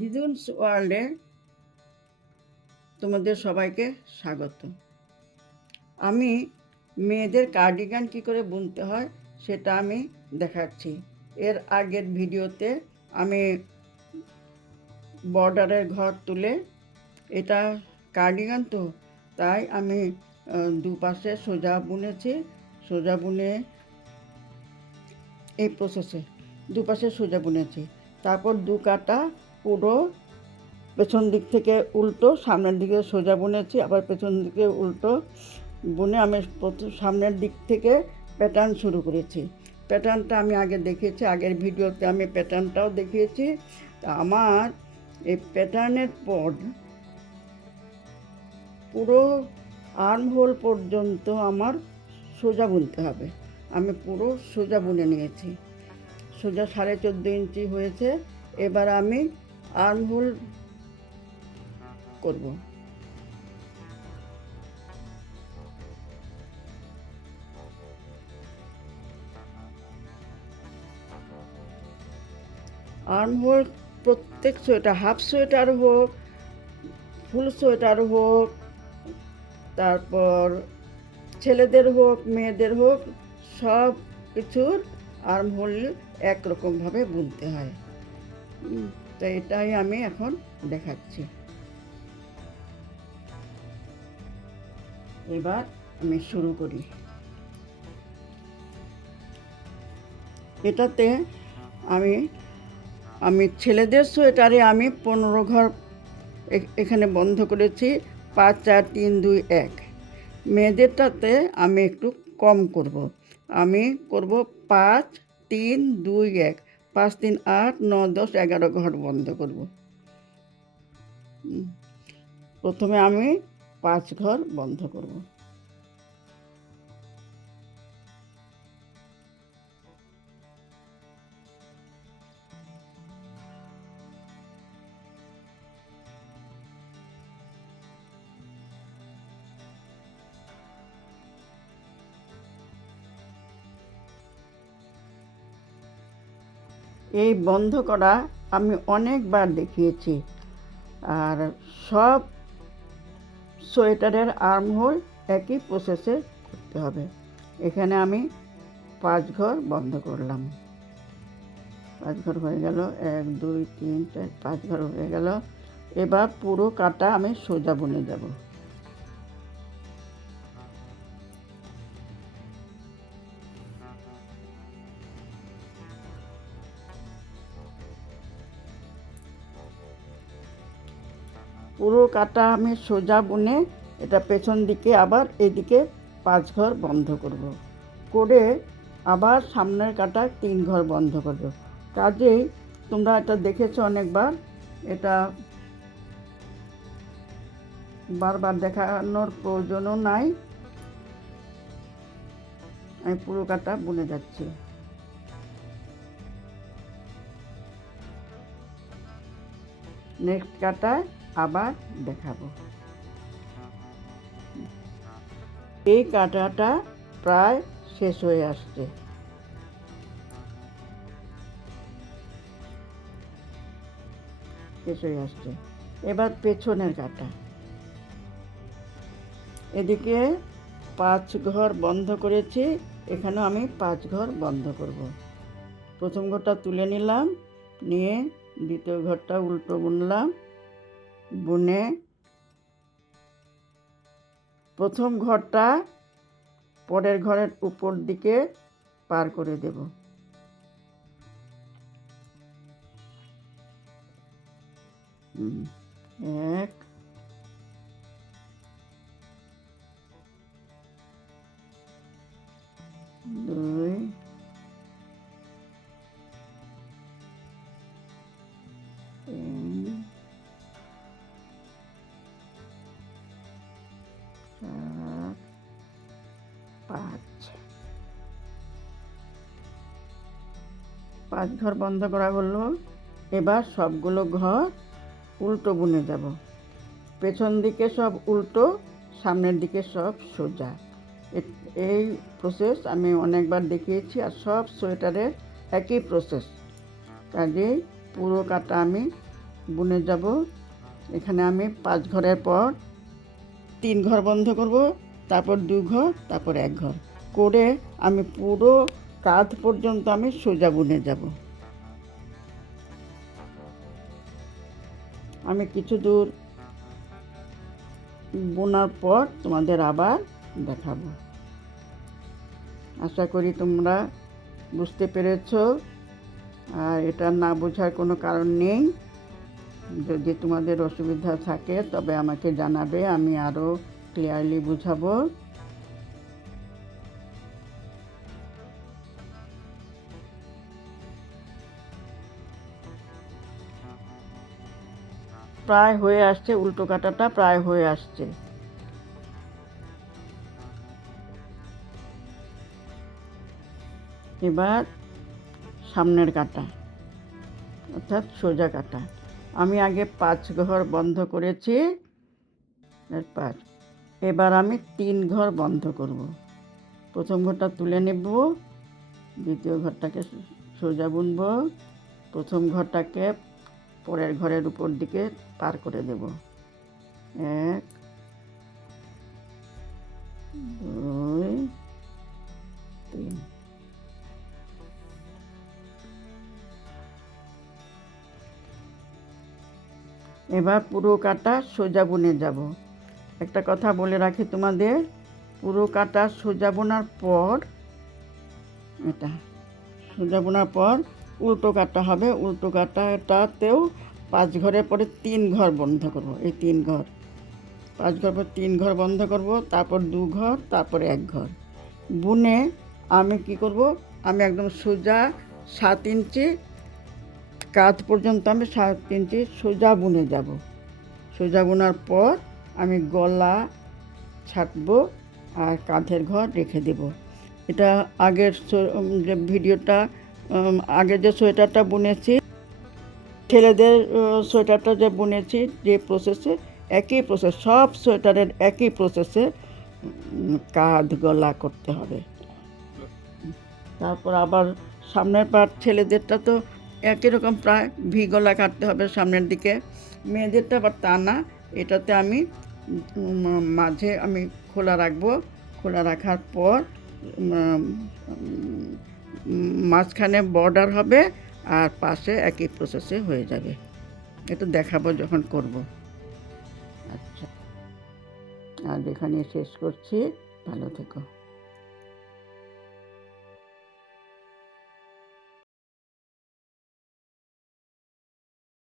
দিদুনস ওয়ার্ল্ডে তোমাদের সবাইকে স্বাগত। আমি মেয়েদের কার্ডিগান কী করে বুনতে হয় সেটা আমি দেখাচ্ছি। এর আগের ভিডিওতে আমি বর্ডারের ঘর তুলে, এটা কার্ডিগান তো তাই আমি দুপাশে সোজা বুনেছি। সোজা বুনে এই প্রসেসে দুপাশে সোজা বুনেছি। তারপর দু কাটা পুরো পেছন দিক থেকে উল্টো সামনের দিকে সোজা বুনেছি, আবার পেছন দিকে উল্টো বুনে আমি সামনের দিক থেকে প্যাটার্ন শুরু করেছি। প্যাটার্নটা আমি আগে দেখিয়েছি, আগের ভিডিওতে আমি প্যাটার্নটাও দেখিয়েছি। তা আমার এই প্যাটার্নের পর পুরো আর্মহোল পর্যন্ত আমার সোজা বুনতে হবে। আমি পুরো সোজা বুনে নিয়েছি। সোজা 14.5 ইঞ্চি হয়েছে। এবার আমি আর্মহোল করব। আর্মহোল প্রত্যেক সোয়েটার, হাফ সোয়েটার হোক, ফুল সোয়েটার হোক, তারপর ছেলেদের হোক মেয়েদের হোক, সব কিছুর আর্মহোল একরকমভাবে বুনতে হয়। তো এটাই আমি এখন দেখাচ্ছি। এবার আমি শুরু করি। এটাতে আমি ছেলেদের সোয়েটারে আমি 15 ঘর এখানে বন্ধ করেছি, 5 4 3 2 1। মেয়েদেরটাতে আমি একটু কম করব। আমি করব 5 3 2 1, 5 3 8 9 10 11 ঘর বন্ধ করব। প্রথমে আমি 5 ঘর বন্ধ করব। এই বন্ধ করা আমি অনেকবার দেখিয়েছি। আর সব সোয়েটারের আর্মহোল একই প্রসেসে করতে হবে। এখানে আমি 5 ঘর বন্ধ করলাম। 5 ঘর হয়ে গেল, 1 2 3 4 5 ঘর হয়ে গেল। এবার পুরো কাটা আমি সোজা বুনে যাব। পুরো কাটা আমি সোজা বুনে এটা পেছন দিকে আবার এদিকে 5 ঘর বন্ধ করব। করে আবার সামনের কাটা 3 ঘর বন্ধ করব। কাজেই তোমরা এটা দেখেছো অনেকবার, এটা বারবার দেখানোর প্রয়োজনও নাই। আমি পুরো কাটা বুনে যাচ্ছি। নেক্সট কাটায় আবার দেখাবো। এই কাটাটা প্রায় শেষ হয়ে আসছে। এবার পেছনের কাটা, এদিকে 5 ঘর বন্ধ করেছি, এখানেও আমি 5 ঘর বন্ধ করব। প্রথম ঘরটা তুলে নিলাম, নিয়ে দ্বিতীয় ঘরটা উল্টো বুনলাম। বুনে প্রথম ঘরটা পরের ঘরের উপর দিকে পার করে দেব। এক, দুই, তিন, 4 5। 5 ঘর বন্ধ করা হলো। এবার সবগুলো ঘর উল্টো বুনে যাব। পেছন দিকে সব উল্টো, সামনের দিকে সব সোজা। এই প্রসেস আমি অনেকবার দেখিয়েছি, আর সব সোয়েটারের একই প্রসেস। কাজেই পুরো কাটা আমি বুনে যাব। এখানে আমি 5 ঘরের পর 3 ঘর বন্ধ করব, তারপর 2 ঘর, তারপর 1 ঘর করে আমি পুরো কাঁধ পর্যন্ত আমি সোজা বুনে যাব। আমি কিছু দূর বোনার পর তোমাদের আবার দেখাবো। আশা করি তোমরা বুঝতে পেরেছো, আর এটা না বোঝার কোনো কারণ নেই। যদি তোমাদের অসুবিধা থাকে তবে আমাকে জানাবে, আমি আরও ক্লিয়ারলি বুঝাবো। প্রায় হয়ে আসছে, উল্টো কাটাটা প্রায় হয়ে আসছে। এবার সামনের কাটা অর্থাৎ সোজা কাটা। আমি আগে 5 ঘর বন্ধ করেছি, 5। এবার আমি 3 ঘর বন্ধ করব। প্রথম ঘরটা তুলে নেব, দ্বিতীয় ঘরটাকে সোজা বুনব, প্রথম ঘরটাকে পরের ঘরের উপর দিকে পার করে দেব। 1 2 3। এবার পুরো কাটা সোজা বুনে যাব। একটা কথা বলে রাখি তোমাদের, পুরো কাটা সোজা বোনার পর এটা সোজা বোনার পর উল্টো কাটা হবে। উল্টো কাটাটাতেও 5 ঘরের পরে 3 ঘর বন্ধ করব। এই 3 ঘর, 5 ঘর পর 3 ঘর বন্ধ করব, তারপর 2 ঘর, তারপরে 1 ঘর বুনে আমি কি করব, আমি একদম সোজা 7 ইঞ্চি কাঁধ পর্যন্ত আমি 7 ইঞ্চি সোজা বুনে যাব। সোজা বোনার পর আমি গলা ছাটবো আর কাঁধের ঘর রেখে দেব। এটা আগের যে ভিডিওটা, আগে যে সোয়েটারটা বুনেছি, ছেলেদের সোয়েটারটা যে বুনেছি যে প্রসেসে, একই প্রসেস, সব সোয়েটারের একই প্রসেসে কাঁধ গলা করতে হবে। তারপর আবার সামনের পার্ট ছেলেদেরটা তো একই রকম, প্রায় ভি গলা কাটতে হবে সামনের দিকে। মেয়েদেরটা আবার তা না, এটাতে আমি মাঝে আমি খোলা রাখবো। খোলা রাখার পর মাঝখানে বর্ডার হবে আর পাশে একই প্রসেসে হয়ে যাবে। এটা দেখাবো যখন করব। আচ্ছা, আর এখানে শেষ করছি। ভালো থেকো।